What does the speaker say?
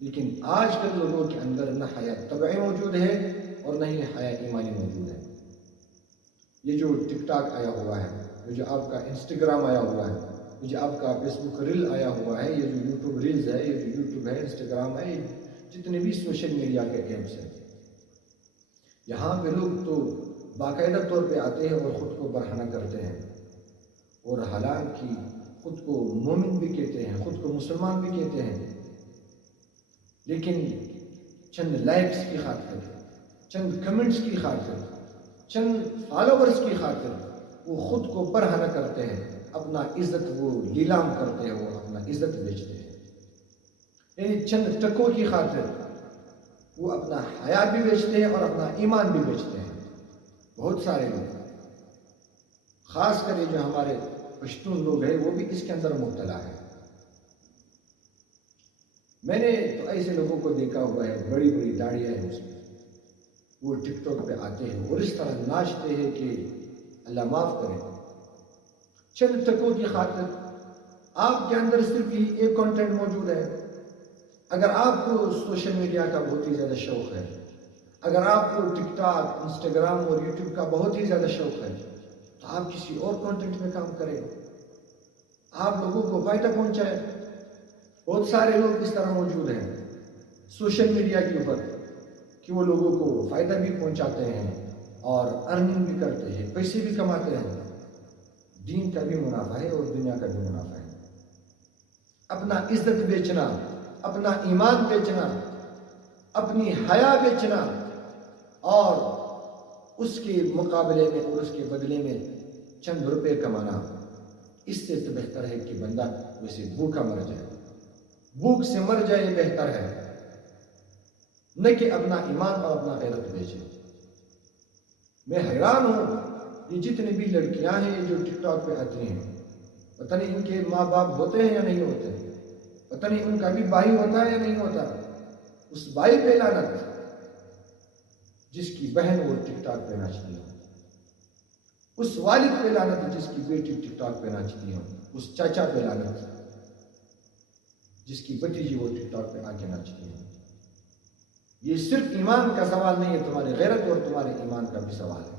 لیکن آج کل لوگوں کے اندر نہ حیا طبعی موجود ہے اور نہ ہی حیا ایمانی موجود ہے۔ یہ جو ٹک ٹاک آیا ہوا ہے، یہ جو آپ کا انسٹاگرام آیا ہوا ہے، یہ جو آپ کا فیس بک ریل آیا ہوا ہے، یہ جو یوٹیوب ریلز ہے، یہ جو یوٹیوب ہے، انسٹاگرام ہے، جتنے بھی سوشل میڈیا کے ایپس ہیں، یہاں پہ لوگ تو باقاعدہ طور پہ آتے ہیں اور خود کو برہنہ کرتے ہیں، اور حالانکہ خود کو مومن بھی کہتے ہیں، خود کو مسلمان بھی کہتے ہیں، لیکن چند لائکس کی خاطر، چند کمنٹس کی خاطر، چند فالوورز کی خاطر وہ خود کو برہنہ کرتے ہیں، اپنا عزت وہ نیلام کرتے ہیں، وہ اپنا عزت بیچتے ہیں، یعنی چند ٹکوں کی خاطر وہ اپنا حیا بھی بیچتے ہیں اور اپنا ایمان بھی بیچتے ہیں۔ بہت سارے لوگ، خاص کر یہ جو ہمارے پشتون لوگ ہیں، وہ بھی اس کے اندر مبتلا ہے۔ میں نے تو ایسے لوگوں کو دیکھا ہوا ہے، بڑی بڑی داڑیاں ہیں اس میں، وہ ٹک ٹاک پہ آتے ہیں اور اس طرح ناچتے ہیں کہ اللہ معاف کرے، چند ٹکوں کی خاطر۔ آپ کے اندر صرف ہی ایک کنٹینٹ موجود ہے۔ اگر آپ کو سوشل میڈیا کا بہت ہی زیادہ شوق ہے، اگر آپ کو ٹک ٹاک، انسٹاگرام اور یوٹیوب کا بہت ہی زیادہ شوق ہے، تو آپ کسی اور کنٹینٹ میں کام کریں، آپ لوگوں کو فائدہ پہنچائیں۔ بہت سارے لوگ اس طرح موجود ہیں سوشل میڈیا کے اوپر کہ وہ لوگوں کو فائدہ بھی پہنچاتے ہیں اور ارننگ بھی کرتے ہیں، پیسے بھی کماتے ہیں۔ دین کا بھی منافع ہے اور دنیا کا بھی منافع ہے۔ اپنا عزت بیچنا، اپنا ایمان بیچنا، اپنی حیا بیچنا، اور اس کے مقابلے میں اور اس کے بدلے میں چند روپے کمانا، اس سے تو بہتر ہے کہ بندہ ویسے بھوکا مر جائے، بھوک سے مر جائے، یہ بہتر ہے، نہ کہ اپنا ایمان اور اپنا غیرت بیچے۔ میں حیران ہوں، یہ جتنی بھی لڑکیاں ہیں جو ٹک ٹاک پہ آتی ہیں، پتہ نہیں ان کے ماں باپ ہوتے ہیں یا نہیں ہوتے، پتہ نہیں ان کا بھی بھائی ہوتا ہے یا نہیں ہوتا۔ اس بھائی پہ لعنت جس کی بہن وہ ٹک ٹاک پہ ناچتی ہو، اس والد پہ لعنت جس کی بیٹی ٹک ٹاک پہ ناچتی ہو، اس چاچا پہ لعنت جس کی بھتیجی وہ ٹک ٹاک پہ آ کے ناچتی ہے۔ یہ صرف ایمان کا سوال نہیں ہے، تمہارے غیرت اور تمہارے ایمان کا بھی سوال ہے۔